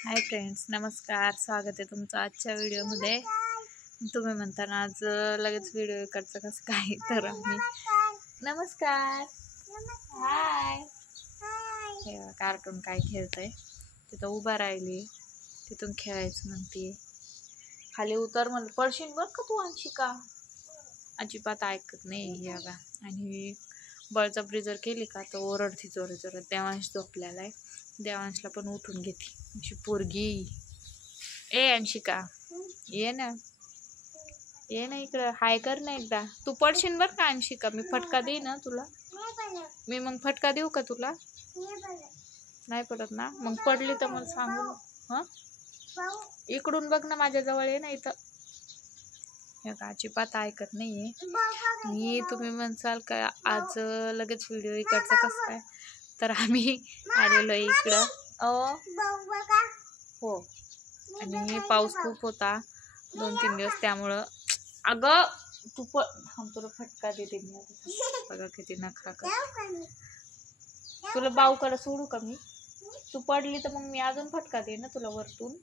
Hi friends, नमस्कार. स्वागत आहे तुमचं आजच्या व्हिडिओमध्ये. तुम्ही म्हणताना आज लगेच व्हिडिओ करतं कसं काय, तर आम्ही नमस्कार हाय हे कार्टून काय खेळतंय तिथं उभा राहिली, तिथून खेळायचं म्हणते. खाली उतर म्हणलं पडशील बरं का तू अंशिका. अजिबात ऐकत नाही हे बघा. आणि बळजबरी जर केली का तर ओरडती जोरात जोरात. देवांश झोपलेला आहे, देवांशला पण उठून घेते अशी पोरगी. ए अंशिका ये ना, ये ना इकडं, हाय कर ना एकदा. तू पडशील बरं का अंशिका, मी फटका देईन ना तुला. मी मग फटका देऊ का तुला? नाही पडत ना, मग पडली तर मला सांगू. हा इकडून बघ ना, माझ्याजवळ ये ना इथं. हे का अजिबात ऐकत नाहीये. मी तुम्ही म्हणसाल का आज लगेच व्हिडिओ इकडचं कसं काय, तर आम्ही आलेलो इकडं. हो, आणि पाऊस खूप होता 2-3 दिवस, त्यामुळं अगं तू तुला फटका देते मी आता. बघा किती नखरा कर. तुला बाऊकडे सोडू का मी? तू पडली तर मग मी अजून फटका दे ना तुला वरतून.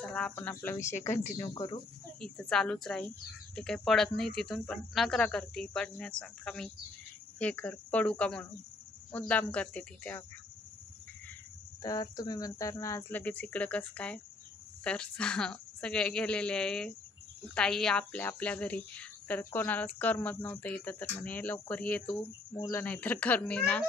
चला आपण आपला विषय कंटिन्यू करू. इथं चालूच राहील, ते काही पडत नाही तिथून, पण नकरा करते पडण्याचा. कमी हे कर पडू का म्हणून मुद्दाम करते ती त्या. तर तुम्ही म्हणता ना आज लगेच इकडं कसं काय, तर सगळे गेलेले आहे ताई आपल्या आपल्या घरी. तर कोणालाच करमत नव्हतं इथं, तर म्हणे लवकर ये तू, मुलं नाही तर करमे ना.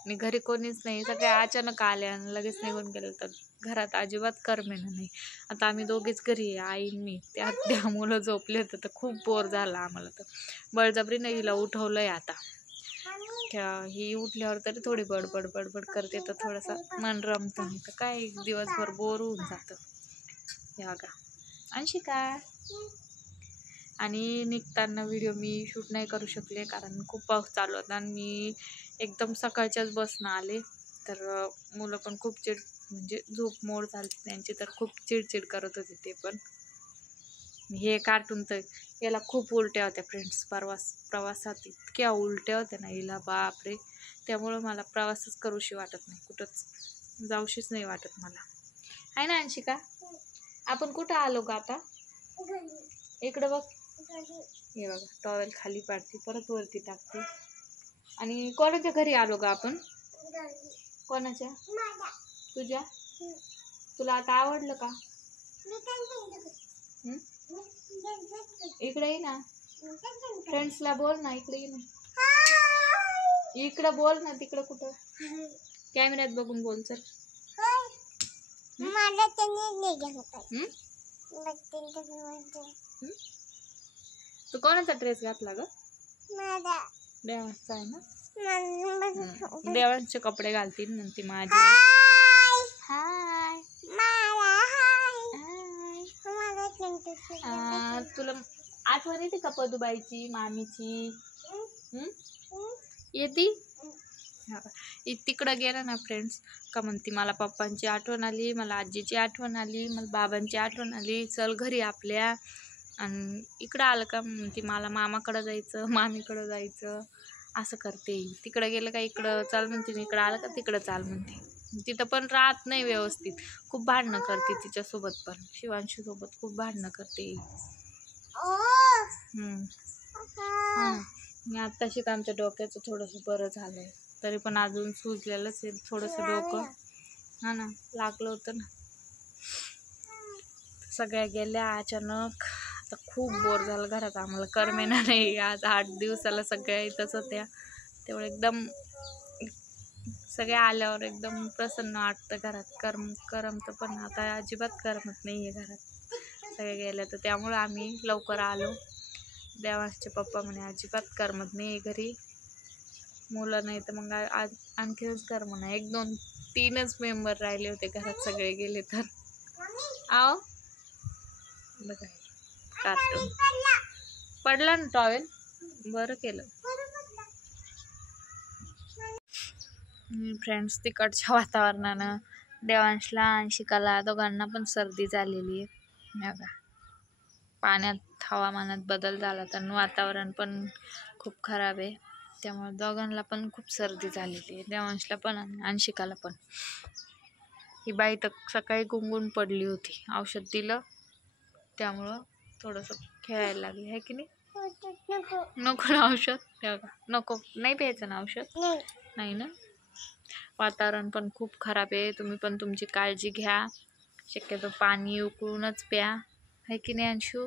आणि घरी कोणीच नाही, सगळे अचानक आले आणि लगेच निघून गेले, तर घरात अजिबात करमेना नाही. आता आम्ही दोघीच घरी आहे, आई मी. त्या मुलं झोपले होते तर खूप बोर झाला आम्हाला. तर बळजबरीने हिला उठवलंय आता. ही उठल्यावर तरी थोडी बडबड बडबड करते, तर थोडंसं मन रमतं. नाही तर काय दिवसभर बोर होऊन जातं. हे बघा अंशिका. आणि निघताना व्हिडिओ मी शूट नाही करू शकले, कारण खूप पाऊस चालू होता आणि मी एकदम सकाळच्याच बसनं आले. तर मुलं पण खूप म्हणजे झोप मोड झाली त्यांची, तर खूप चिडचिड करत होते ते पण. हे कार्टून तर याला खूप उलट्या होत्या फ्रेंड्स. प्रवासात इतक्या उलट्या होत्या ना हिला, बापरे. त्यामुळं मला प्रवासच करूशी वाटत नाही, कुठंच जाऊशीच नाही वाटत मला. आहे ना अंशिका? आपण कुठं आलो का आता? इकडं बघ. हे बघा टॉवेल खाली पाडते, परत वरती टाकते. आणि कोणाच्या घरी आलो का आपण? कोणाच्या? तुझ्या. तुला आता आवडलं का? इकडे ये ना, फ्रेंड्सला बोल ना, इकडे ये ना. इकडं बोल ना, तिकडं कुठं? कॅमेऱ्यात बघून बोल. चल. तू कोणाचा ड्रेस घातला ग? देवांचा आहे ना. देवांचे कपडे घालतील म्हणते माझे. हाय. तुला आठवण येते का पदूबाईची, मामीची? येते. तिकडं गेलं ना फ्रेंड्स का म्हणते मला पप्पांची आठवण आली, मला आजीची आठवण आली, मला बाबांची आठवण आली, चल घरी आपल्या. आणि इकडं आलं का म्हणते मला मामाकडं जायचं, मामीकडं जायचं, असं करते. तिकडं गेलं का इकडं चाल म्हणते, इकडं आलं का तिकडं चाल म्हणते. तिथं पण राहत नाही व्यवस्थित, खूप भांडणं करते तिच्यासोबत पण. शिवांशीसोबत खूप भांडणं करते. मी आत्ताशी का आमच्या डोक्याचं थोडंसं बरं झालंय, तरी पण अजून सुजलेलंच आहे थोडंसं डोकं. हा ना, लागलं होतं ना. सगळ्या गेल्या अचानक. आता खूप बोर झालं घरात, आम्हाला करमेना नाही. आज 8 दिवसाला सगळ्या इथंच होत्या, तेवढं एकदम सगळ्या आल्यावर एकदम प्रसन्न वाटतं घरात. करमतं, पण आता अजिबात करमत नाही आहे घरात, सगळ्या गेल्या. तर त्यामुळं आम्ही लवकर आलो. देवांशचे पप्पा म्हणे अजिबात करमत नाही घरी, मुलं नाही तर मग आज आणखीनच करमत नाही. 1-2-3च मेंबर राहिले होते घरात, सगळे गेले. तर आओ बघा कार्टून पडला ना टॉवेल, बरं केलं. फ्रेंड्स तिकडच्या वातावरणानं देवांशला, अंशिकाला दोघांना पण सर्दी झालेली आहे. बघा पाण्यात, हवामानात बदल झाला तर वातावरण पण खूप खराब आहे. त्यामुळे दोघांना पण खूप सर्दी झालेली आहे, देवांशला पण आणि अंशिकाला पण. ही बाई तर सकाळी गुंगून पडली होती, औषध दिलं त्यामुळं थोडंसं खेळायला लागली आहे की नाही. नको ना औषध, नको, नाही प्यायचं ना औषध, नाही ना. वातावरण पण खूप खराब आहे, तुम्ही पण तुमची काळजी घ्या, शक्यतो पाणी उकळूनच प्या, आहे की नाही अंशू.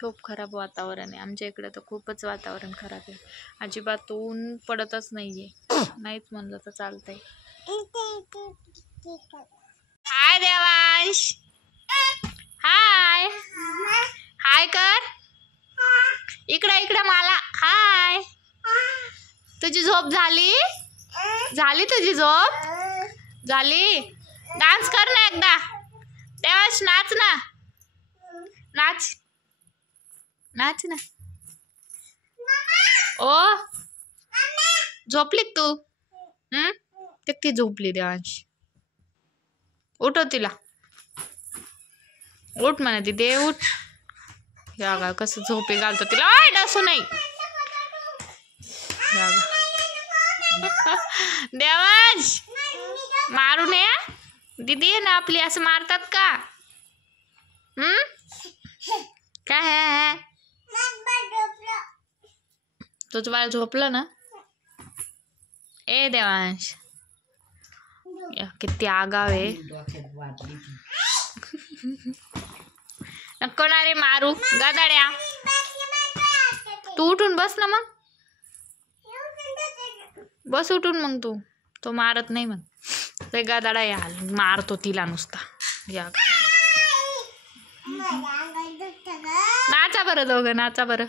खूप खराब वातावरण आहे आमच्या इकडे, तर खूपच वातावरण खराब आहे, अजिबात ऊन पडतच नाहीये, नाहीच म्हणलं तर चालतंय. हाय देवांश, हाय हाय कर, इकडे मला हाय. तुझी झोप झाली, झाली तुझी झोप झाली. डान्स कर ना एकदा, देवांश नाच ना, नाच नाच ना. ओ झोपली तू? ती झोपली देवांश, उठव तिला, उठ म्हणा ती, दे उठ. या कसं झोपे घालतो तिला, डसू नाही. देवांश मारू नये, दीदी आहे ना आपली, असं मारतात का? काय है? तुझं बाळ झोपलं ना? ए देवांश, किती आगाव आहे. नको ना रे मारू गदाड्या, तू उठून बस ना, मग बस उठून, मग तो मारत नाही, मग ते गदाडा या मारतो तिला नुसता. या नाचा बरं दोघं, नाचा बरं.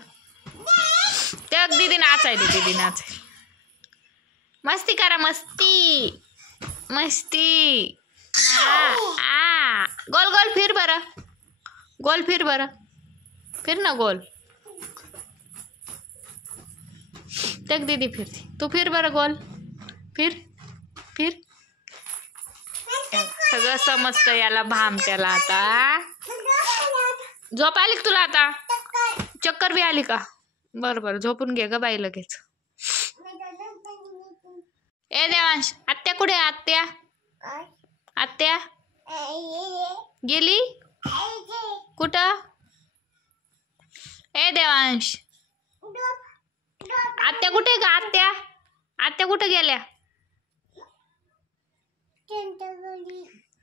ते दीदी नाचाय, दीदी नाचाय, मस्ती करा, मस्ती मस्ती. गोल गोल फिर बरं, गोल फिर बरं, फिर ना गोल. देख दीदी फिरती, तू फिर बरं गोल, फिर फिर. सगळं समजतं याला, भाम त्याला. आता झोप आली तुला, आता चक्कर बी आली का? बरं झोपून घे ग बाई लगेच. ए देवांश, आत्या कुठे? आत्या आत्या गेली कुठं? ए देवांश, आत्या कुठे का? आत्या कुठे गेल्या?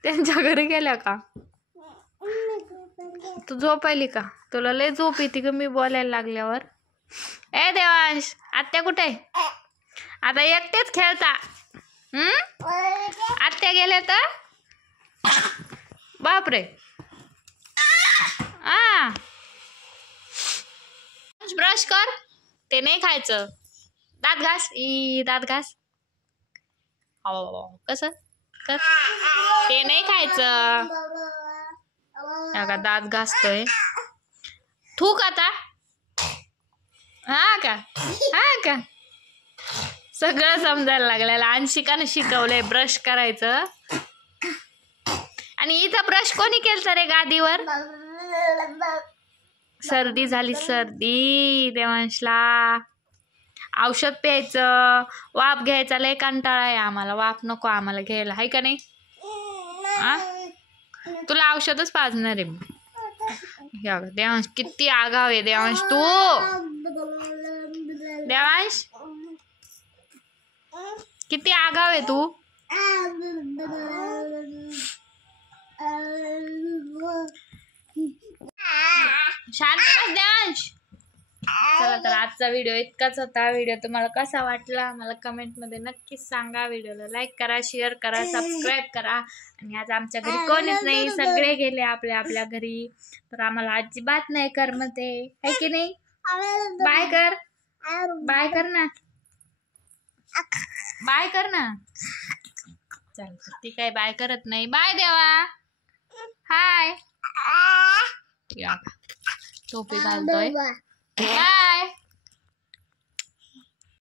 त्यांच्या घरी गेल्या का? तू झोपायली का? तुला लय झोप येते का मी बोलायला लागल्यावर? ए देवांश, आत्या कुठे? आता एकटेच खेळता? आत्या गेल्या तर? बापरे. ब्रश कर, ते नाही खायचं. दात घास, दात घास. कसं कर, ते नाही खायचं. दात घासतोय. थूक आता. हा का सगळं समजायला लागलेलं. अंशिकाने शिकवलंय ब्रश करायचं. आणि इथं ब्रश कोणी केलं रे गादीवर? सर्दी झाली, सर्दी देवांशला. औषध प्यायचं, वाफ घ्यायचा लय कंटाळा आहे आम्हाला. वाफ नको आम्हाला घ्यायला, हाय का नाही? तुला औषधच पाजणार आहे मी. देवांश किती आगाव आहे देवांश तू. देवांश किती आगाव आहे तू. शांत बस देवांश. चला तर आजचा व्हिडिओ इतकाच होता. व्हिडिओ तुम्हाला कसा वाटला मला कमेंटमध्ये नक्कीच सांगा. व्हिडिओला लाईक करा, शेअर करा, सबस्क्राईब करा. आणि आज आमच्या घरी कोणीच नाही, सगळे गेले आपल्या आपल्या घरी. तर आम्हाला अजिबात नाही करमत आहे की नाही? बाय कर, बाय कर ना, बाय कर ना. चल ती काय बाय करत नाही. बाय देवा, हाय. टोपी घालतोय. बाय.